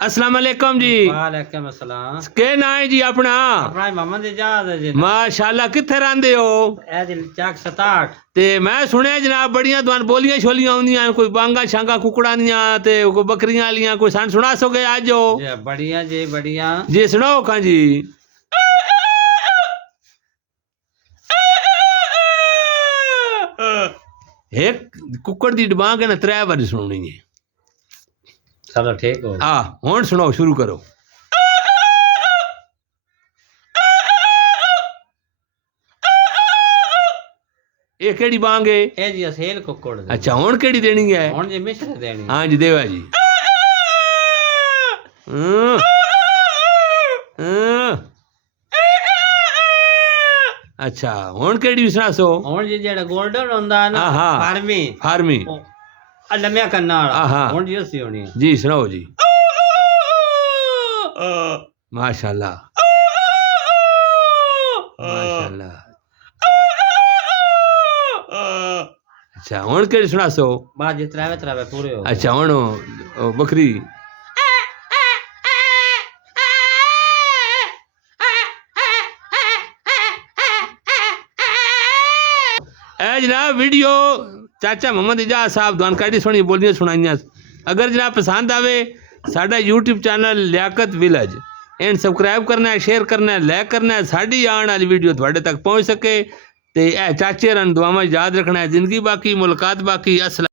अस्सलाम वालेकुम जी। वालेकुम अस्सलाम। के ना है जी अपना? अपना मोहम्मद इजाज है जी। माशाल्लाह किथे रहंदे हो? ए दिल चक 67। ते मैं सुनिया जनाब बड़ियां तुहान बोलियां छोलियां आउंदियां कोई बांगा शांगा कुकड़ा दियां ते कोई बकरियां वालियां कोई सन सुना सोगे आज जो जी बढ़िया जी बढ़िया जी सुनाओ खां जी। एक कुकड़ दी बांग है ना 3 बार सुननी है। चलो ठीक हो। हाँ हुण सुनाओ शुरू करो। ये केड़ी बांग है? ए जी असेल कुकड़ दे। अच्छा हुण केड़ी देनी है? हुण जी मिश्र देनी। हाँ जी देवा जी। अच्छा हुण केड़ी सुना सो? हुण जी जेड़ा गोल्डन होंदा ना हाँ, हाँ। फार्मी फार्मी लम्या कन्ना वाला। हाँ, हाँ। हुण जी उसी होनी है। जी सुनाओ जी। माशाल्लाह माशाल्लाह। अच्छा हुण केड़ी सुना सो? बाद जी त्रावे पूरे हो। अच्छा हुण ओ बकरी ए जनाब वीडियो चाचा मोहम्मद इजाज साहब दुआन काड़ी सोनी बोलियां सुनाइयां। अगर जनाब पसंद आवे साडा YouTube channel Liaqat village and subscribe करना है, शेयर करना है, लाइक करना है, साड़ी आने वाली वीडियो थोड़े तक पहुँच सके। ते चाचे रन दुआवां याद रखना है। जिंदगी बाकी मुलाकात बाकी। अस्सलाम।